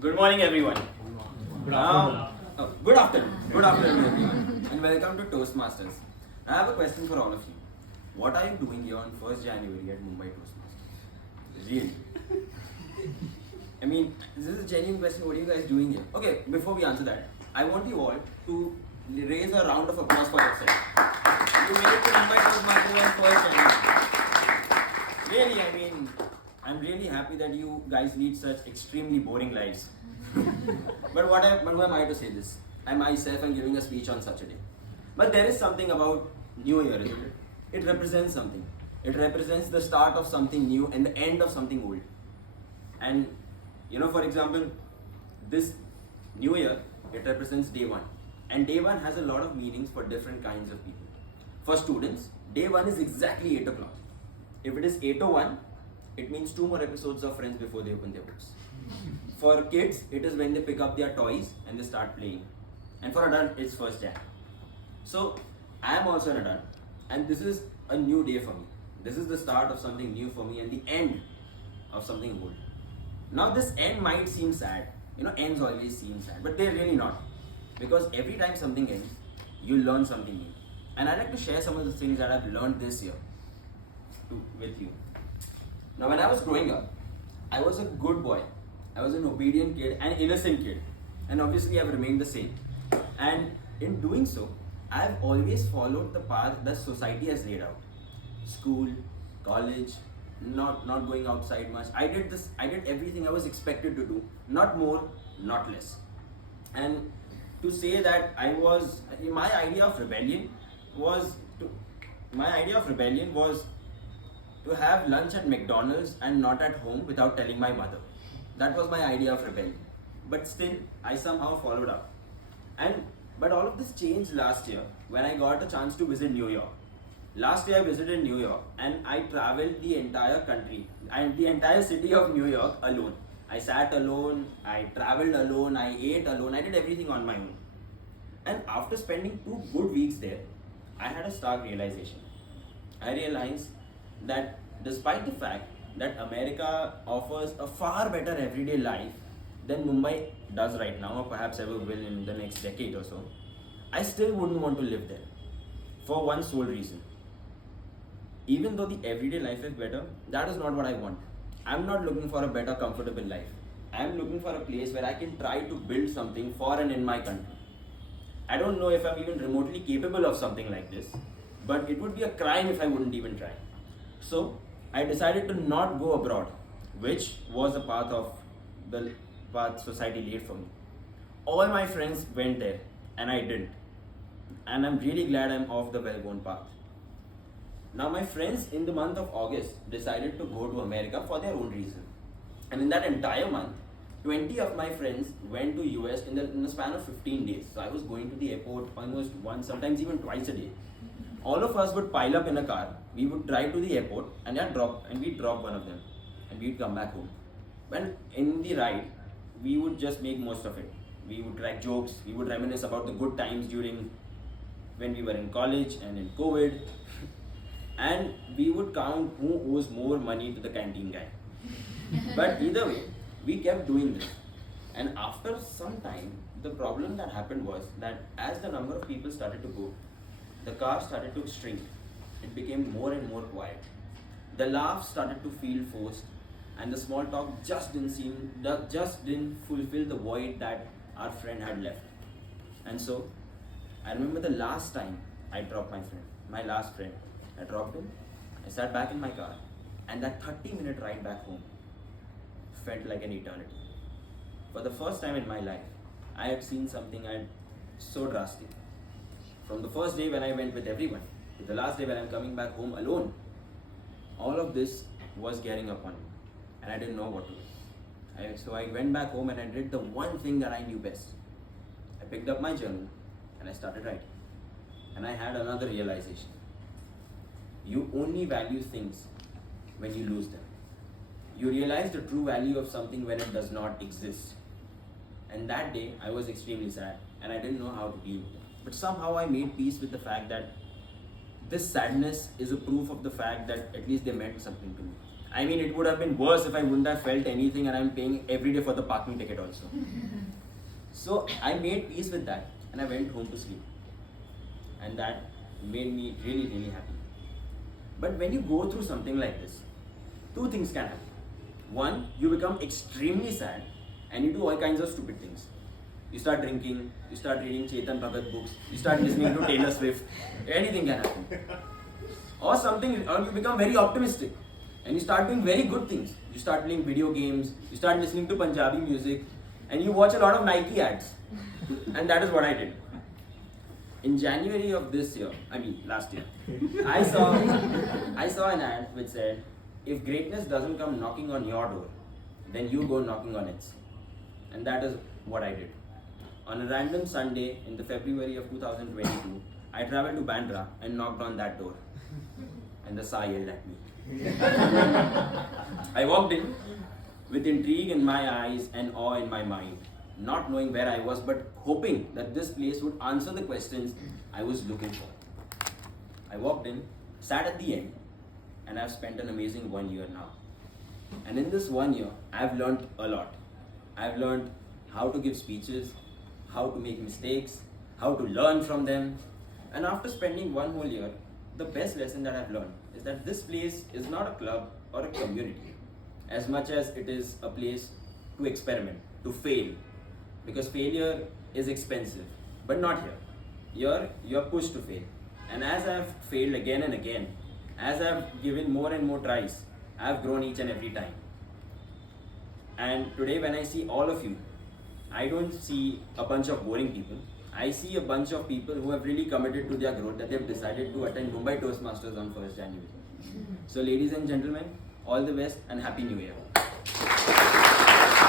Good morning, everyone. Good afternoon. Good afternoon. Good afternoon, everyone. And welcome to Toastmasters. I have a question for all of you. What are you doing here on 1st January at Mumbai Toastmasters? Really? I mean, this is a genuine question. What are you guys doing here? Okay, before we answer that, I want you all to raise a round of applause for yourself. You made it to Mumbai Toastmasters on 1st January. Really, I mean, I'm really happy that you guys lead such extremely boring lives. But who am I to say this? I myself am giving a speech on such a day. But there is something about New Year, isn't it? It represents something. It represents the start of something new and the end of something old. And for example, this New Year, it represents day one. And day one has a lot of meanings for different kinds of people. For students, day one is exactly 8 o'clock. If it is 8:01, it means 2 more episodes of Friends before they open their books. For kids, it is when they pick up their toys and they start playing. And for adults, it's 1st Jan. So, I am also an adult. And this is a new day for me. This is the start of something new for me and the end of something old. Now, this end might seem sad. Ends always seem sad. But they're really not. Because every time something ends, you learn something new. And I'd like to share some of the things that I've learned this year with you. Now, when I was growing up, I was a good boy. I was an obedient kid, an innocent kid. And obviously, I've remained the same. And in doing so, I've always followed the path that society has laid out. School, college, not going outside much. I did everything I was expected to do. Not more, not less. And to say that my idea of rebellion was to have lunch at McDonald's and not at home without telling my mother. That was my idea of rebellion. But still, I somehow followed up. But all of this changed last year when I got a chance to visit New York. Last year I visited New York and I traveled the entire country and the entire city of New York alone. I sat alone, I traveled alone, I ate alone, I did everything on my own. And after spending 2 good weeks there, I had a stark realization. I realized that despite the fact that America offers a far better everyday life than Mumbai does right now, or perhaps ever will in the next decade or so, I still wouldn't want to live there for one sole reason. Even though the everyday life is better, that is not what I want. I'm not looking for a better, comfortable life. I'm looking for a place where I can try to build something for and in my country. I don't know if I'm even remotely capable of something like this, but it would be a crime if I wouldn't even try. So, I decided to not go abroad, which was the path society laid for me. All my friends went there, and I didn't. And I'm really glad I'm off the well-worn path. Now, my friends in the month of August decided to go to America for their own reason. And in that entire month, 20 of my friends went to US in the span of 15 days. So I was going to the airport almost once, sometimes even twice a day. All of us would pile up in a car. We would drive to the airport and we'd drop one of them. And we'd come back home. When in the ride, we would just make most of it. We would crack jokes. We would reminisce about the good times during when we were in college and in COVID. And we would count who owes more money to the canteen guy. But either way, we kept doing this. And after some time, the problem that happened was that as the number of people started to go, the car started to shrink. It became more and more quiet. The laughs started to feel forced, and the small talk just didn't fulfill the void that our friend had left. And so, I remember the last time I dropped my last friend. I dropped him, I sat back in my car, and that 30-minute ride back home felt like an eternity. For the first time in my life, I had seen something so drastic. From the first day when I went with everyone, to the last day when I'm coming back home alone, all of this was getting upon me, and I didn't know what to do. So I went back home and I did the one thing that I knew best. I picked up my journal and I started writing. And I had another realization. You only value things when you lose them. You realize the true value of something when it does not exist. And that day, I was extremely sad and I didn't know how to deal with it. But somehow I made peace with the fact that this sadness is a proof of the fact that at least they meant something to me. I mean, it would have been worse if I wouldn't have felt anything and I'm paying every day for the parking ticket also. So I made peace with that and I went home to sleep. And that made me really, really happy. But when you go through something like this, two things can happen. One, you become extremely sad and you do all kinds of stupid things. You start drinking, you start reading Chetan Bhagat books, you start listening to Taylor Swift, anything can happen. Or you become very optimistic and you start doing very good things. You start playing video games, you start listening to Punjabi music, and you watch a lot of Nike ads. And that is what I did. In January of last year, I saw an ad which said, if greatness doesn't come knocking on your door, then you go knocking on its. And that is what I did. On a random Sunday in the February of 2022, I traveled to Bandra and knocked on that door. And the Sa yelled at me. I walked in with intrigue in my eyes and awe in my mind, not knowing where I was but hoping that this place would answer the questions I was looking for. I walked in, sat at the end, and I've spent an amazing 1 year now. And in this 1 year, I've learned a lot. I've learned how to give speeches, how to make mistakes, how to learn from them. And after spending 1 whole year, the best lesson that I've learned is that this place is not a club or a community, as much as it is a place to experiment, to fail. Because failure is expensive, but not here. Here, you're pushed to fail. And as I've failed again and again, as I've given more and more tries, I've grown each and every time. And today when I see all of you, I don't see a bunch of boring people. I see a bunch of people who have really committed to their growth, that they've decided to attend Mumbai Toastmasters on 1st January. So ladies and gentlemen, all the best and Happy New Year.